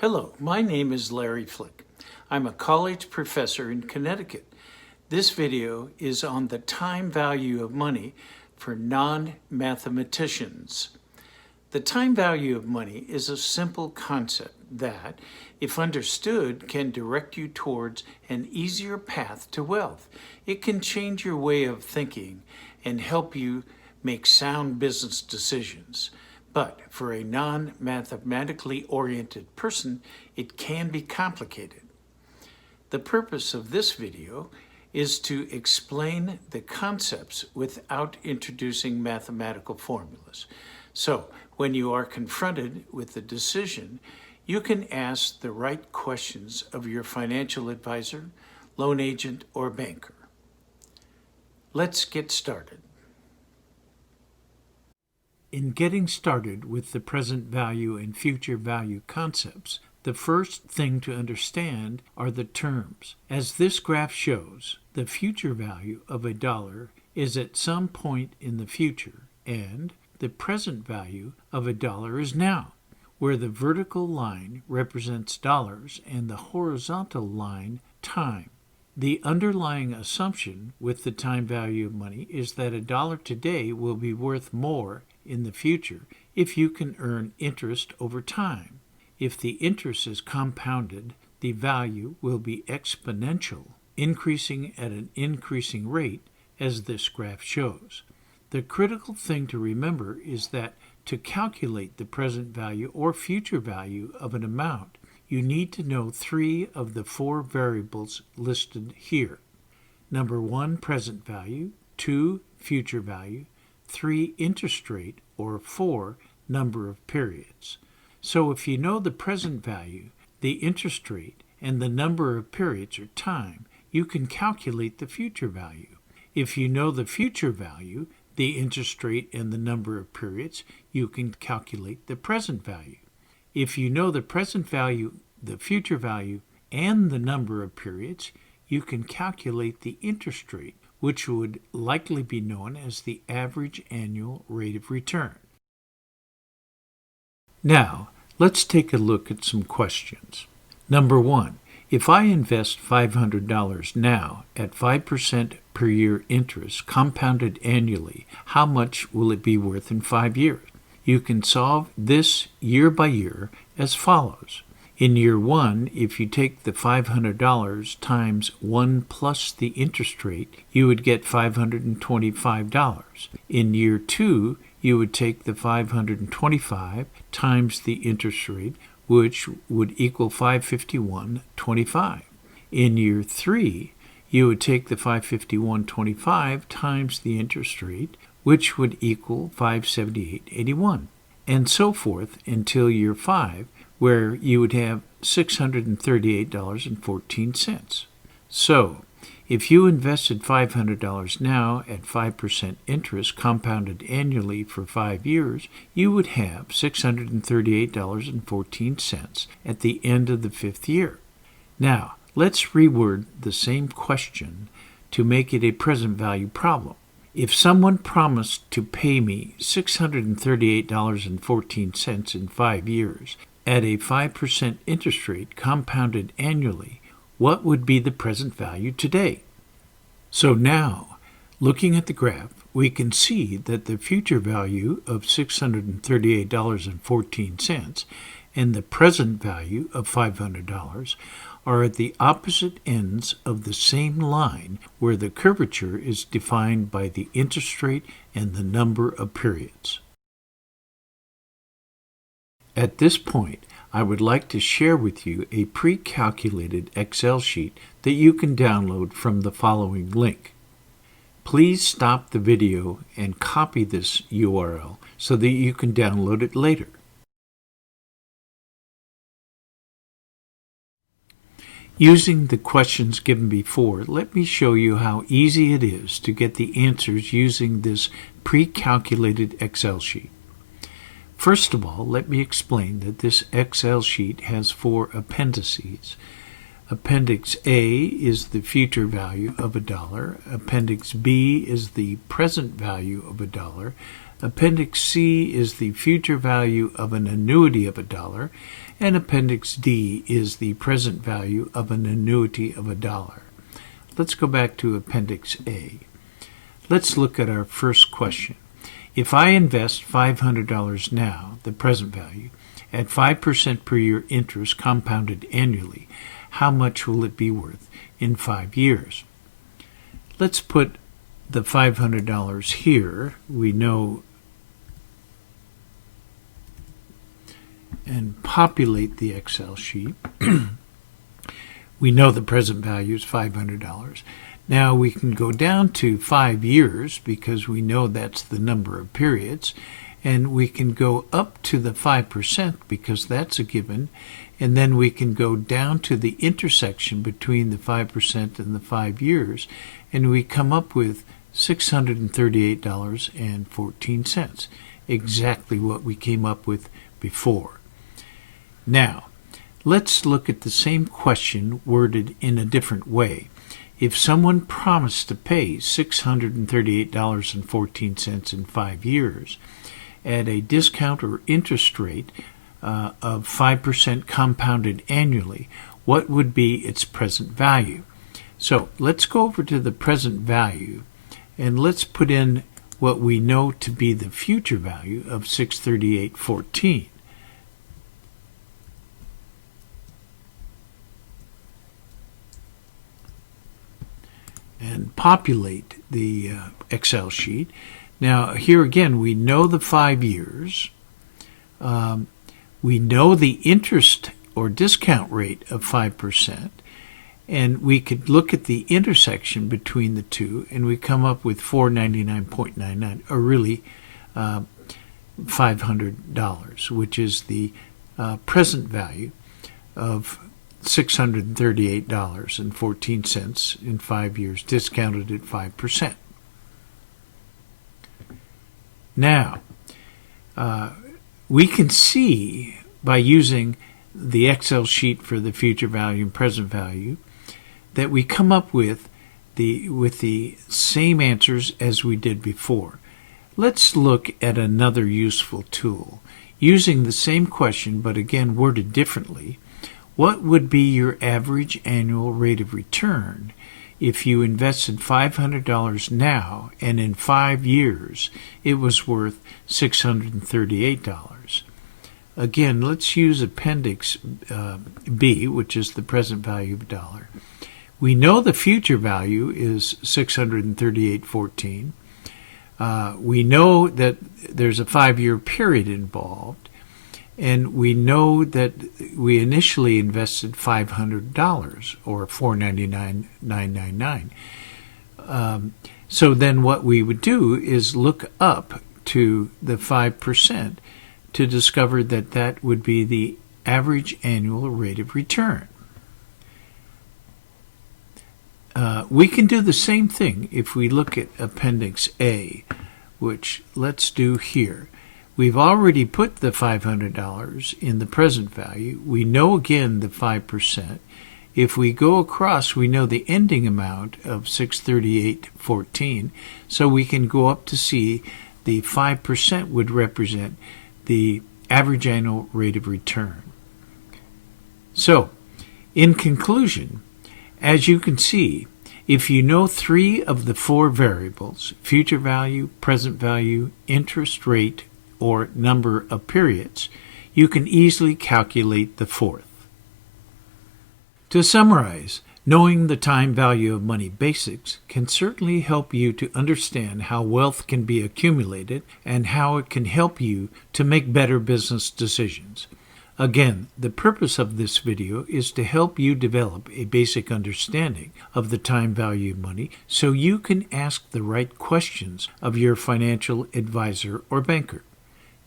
Hello, my name is Larry Flick. I'm a college professor in Connecticut. This video is on the time value of money for non-mathematicians. The time value of money is a simple concept that, if understood, can direct you towards an easier path to wealth. It can change your way of thinking and help you make sound business decisions. But for a non-mathematically oriented person, it can be complicated. The purpose of this video is to explain the concepts without introducing mathematical formulas. So, when you are confronted with a decision, you can ask the right questions of your financial advisor, loan agent, or banker. Let's get started. In getting started with the present value and future value concepts, the first thing to understand are the terms. As this graph shows, the future value of a dollar is at some point in the future, and the present value of a dollar is now, where the vertical line represents dollars and the horizontal line time. The underlying assumption with the time value of money is that a dollar today will be worth more in the future if you can earn interest over time. If the interest is compounded, the value will be exponential, increasing at an increasing rate, as this graph shows. The critical thing to remember is that to calculate the present value or future value of an amount, you need to know 3 of the 4 variables listed here. Number 1, present value, 2, future value, 3, interest rate, or 4, number of periods. So if you know the present value, the interest rate, and the number of periods or time, you can calculate the future value. If you know the future value, the interest rate, and the number of periods, you can calculate the present value. If you know the present value, the future value, and the number of periods, you can calculate the interest rate, which would likely be known as the average annual rate of return. Now, let's take a look at some questions. Number 1, if I invest $500 now at 5% per year interest compounded annually, how much will it be worth in 5 years? You can solve this year by year as follows. In year 1, if you take the $500 times 1 plus the interest rate, you would get $525. In year 2, you would take the $525 times the interest rate, which would equal $551.25. In year 3, you would take the $551.25 times the interest rate, which would equal $578.81, and so forth until year 5, where you would have $638.14. So, if you invested $500 now at 5% interest compounded annually for 5 years, you would have $638.14 at the end of the 5th year. Now, let's reword the same question to make it a present value problem. If someone promised to pay me $638.14 in 5 years at a 5% interest rate compounded annually, what would be the present value today? So now, looking at the graph, we can see that the future value of $638.14 and the present value of $500 are at the opposite ends of the same line, where the curvature is defined by the interest rate and the number of periods. At this point, I would like to share with you a pre-calculated Excel sheet that you can download from the following link. Please stop the video and copy this URL so that you can download it later. Using the questions given before, let me show you how easy it is to get the answers using this pre-calculated Excel sheet. First of all, let me explain that this Excel sheet has 4 appendices. Appendix A is the future value of a dollar. Appendix B is the present value of a dollar. Appendix C is the future value of an annuity of $1, and Appendix D is the present value of an annuity of $1. Let's go back to Appendix A. Let's look at our first question. If I invest $500 now, the present value, at 5% per year interest compounded annually, how much will it be worth in 5 years? Let's put the $500 here. We know, and populate the Excel sheet. We know the present value is $500. Now we can go down to 5 years because we know that's the number of periods, and we can go up to the 5% because that's a given, and then we can go down to the intersection between the 5% and the 5 years, and we come up with $638.14, exactly what we came up with before. Now, let's look at the same question worded in a different way. If someone promised to pay $638.14 in 5 years at a discount or interest rate of 5% compounded annually, what would be its present value? So let's go over to the present value, and let's put in what we know to be the future value of $638.14. And populate the Excel sheet. Now, here again, we know the 5 years. We know the interest or discount rate of 5%. And we could look at the intersection between the two, and we come up with $499.99, or really $500, which is the present value of $638.14 in 5 years, discounted at 5%. Now, we can see by using the Excel sheet for the future value and present value that we come up with the same answers as we did before. Let's look at another useful tool. Using the same question, but again worded differently, what would be your average annual rate of return if you invested $500 now and in 5 years it was worth $638? Again, let's use Appendix B, which is the present value of $1. We know the future value is $638.14. We know that there's a 5-year period involved. And we know that we initially invested $500, or $499.999. So then what we would do is look up to the 5% to discover that that would be the average annual rate of return. We can do the same thing if we look at Appendix A, which let's do here. We've already put the $500 in the present value. We know again the 5%. If we go across, we know the ending amount of $638.14, so we can go up to see the 5% would represent the average annual rate of return. So, in conclusion, as you can see, if you know 3 of the 4 variables, future value, present value, interest rate, or number of periods, you can easily calculate the 4th. To summarize, knowing the time value of money basics can certainly help you to understand how wealth can be accumulated and how it can help you to make better business decisions. Again, the purpose of this video is to help you develop a basic understanding of the time value of money so you can ask the right questions of your financial advisor or banker.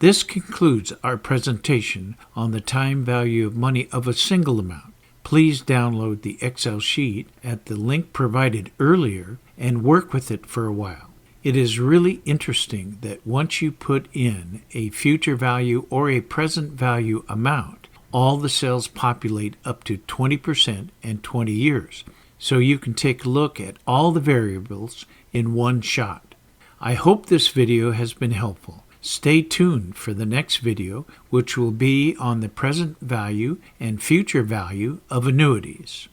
This concludes our presentation on the time value of money of a single amount. Please download the Excel sheet at the link provided earlier and work with it for a while. It is really interesting that once you put in a future value or a present value amount, all the cells populate up to 20% and 20 years. So you can take a look at all the variables in one shot. I hope this video has been helpful. Stay tuned for the next video, which will be on the present value and future value of annuities.